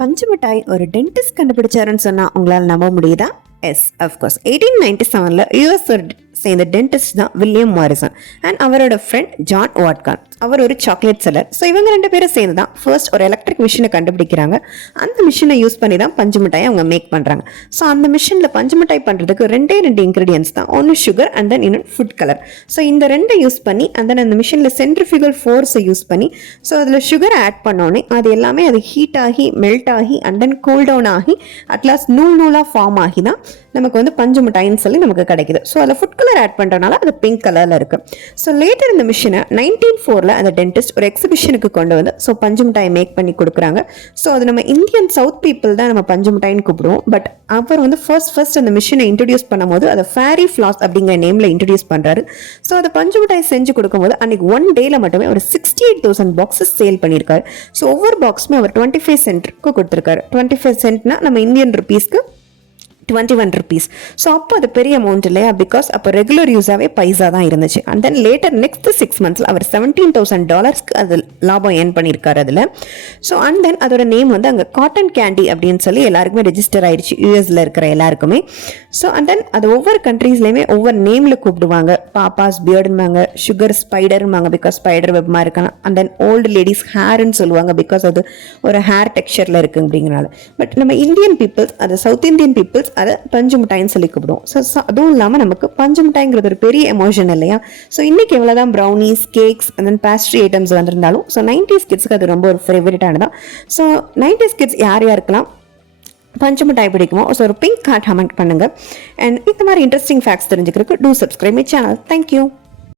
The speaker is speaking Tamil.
பஞ்சு மிட்டாய் ஒரு டென்டிஸ்ட் கண்டுபிடிச்சாருன்னு சொன்னால் உங்களால் நம்ப முடியுதா? எஸ், அஃப்கோர்ஸ் 1897 யூஎஸ் சேர்ந்த டென்டிஸ்ட் தான் வில்லியம் மாரிசன் அண்ட் அவரோட ஃப்ரெண்ட் ஜான் வாட்கான். அவர் ஒரு சாக்லேட் செல்லர். ஸோ இவங்க 2 பேரும் சேர்ந்து தான் ஃபர்ஸ்ட் ஒரு எலக்ட்ரிக் மிஷினை கண்டுபிடிக்கிறாங்க. அந்த மிஷினை யூஸ் பண்ணி தான் பஞ்சு மிட்டாயை அவங்க மேக் பண்ணுறாங்க. ஸோ அந்த மிஷினில் பஞ்சு மிட்டாய் பண்ணுறதுக்கு 2 இன்க்ரீடியன்ஸ் தான், ஒன்று சுகர் அண்ட் தென் இன்னொன்று ஃபுட் கலர். ஸோ இந்த 2 யூஸ் பண்ணி அந்த மிஷினில் சென்ட்ரிஃபியூகல் ஃபோர்ஸை யூஸ் பண்ணி ஸோ அதில் சுகரை ஆட் பண்ணோன்னே அது எல்லாமே அது ஹீட் ஆகி மெல்ட் ஆகி அண்ட் தென் கூல் டவுன் ஆகி அட்லாஸ்ட் நூலாக ஃபார்ம் ஆகி தான் நமக்கு வந்து பஞ்சு மிட்டாயின்னு சொல்லி நமக்கு கிடைக்குது. ஸோ அதில் ஃபுட் கலர் ஆட் பண்ணுறதுனால அது பிங்க் கலரில் இருக்குது. ஸோ லேட்டர் இந்த மிஷினை 1904 அந்த டென்டிஸ்ட் ஒரு எக்ஸிபிஷனுக்கு கொண்டு வந்து ஸோ பஞ்சு மிட்டாய் மேக் பண்ணி கொடுக்குறாங்க. ஸோ அது நம்ம இந்தியன் சவுத் பீப்புள் தான் நம்ம பஞ்சு மிட்டாயின்னு கூப்பிடுவோம். பட் அவர் வந்து ஃபர்ஸ்ட் அந்த மிஷினை இன்ட்ரடியூஸ் பண்ணும்போது அதை ஃபேரி ஃப்ளாஸ் அப்படிங்கிற நேமில் இன்ட்ரடியூஸ் பண்ணுறாரு. ஸோ அதை பஞ்சு மிட்டாய் செஞ்சு கொடுக்கும்போது அன்றைக்கி 1 டேயில் மட்டுமே ஒரு 68,000 பாக்ஸஸ் சேல் பண்ணியிருக்காரு. ஸோ ஒவ்வொரு பாக்ஸுமே அவர் 25 சென்ட்க்கு கொடுத்துருக்காரு. 25 சென்ட்னா நம்ம இந்தியன் ருபீஸ்க்கு 21 rupees. ஸோ அப்போ அது பெரிய அமௌண்ட் இல்லையா? பிகாஸ் அப்போ ரெகுலர் யூஸாகவே பைசா தான் இருந்துச்சு. And then later next 6 months அவர் $17,000 அது லாபம் ஏர்ன் பண்ணியிருக்காரு அதில். ஸோ அண்ட் தென் அதோட நேம் வந்து அங்கே காட்டன் கேண்டி அப்படின்னு சொல்லி எல்லாருக்குமே ரெஜிஸ்டர் ஆயிடுச்சு, யூஎஸில் இருக்கிற எல்லாருக்குமே. ஸோ அண்ட் தென் அது ஒவ்வொரு கண்ட்ரீஸ்லையுமே ஒவ்வொரு நேமில் கூப்பிடுவாங்க. பாப்பாஸ் பியர்டுமாங்க, சுகர் ஸ்பைடர்மாங்க பிகாஸ் ஸ்பைடர் வெப்மா இருக்கலாம். அண்ட் தென் ஓல்டு லேடிஸ் ஹேர்ன்னு சொல்லுவாங்க பிகாஸ் அது ஒரு ஹேர் டெக்ஸ்சரில் இருக்குது அப்படிங்கிறனால. பட் நம்ம இந்தியன் பீப்புள்ஸ், அது சவுத் இந்தியன் பீப்புள்ஸ் அதை பஞ்சு மிட்டாயின்னு சொல்லி கூப்பிடுவோம். ஸோ அதுவும் இல்லாமல் நமக்கு பஞ்சு மிட்டாய்ங்கிறது ஒரு பெரிய எமோஷன் இல்லையா? ஸோ இன்றைக்கி எவ்வளோதான் brownies, cakes and then pastry items வந்திருந்தாலும் ஸோ 90s கிட்ஸுக்கு அது ரொம்ப ஒரு ஃபேவரட்டானதான். ஸோ 90s கிட்ஸ் யார் யாருக்கெல்லாம் பஞ்சு மிட்டாய் பிடிக்குமோ ஸோ ஒரு பிங்க் கார்ட் கமெண்ட் பண்ணுங்கள். அண்ட் இந்த மாதிரி இன்ட்ரெஸ்டிங் ஃபேக்ட்ஸ் தெரிஞ்சுக்கிறதுக்கு two subscribe my channel. Thank you.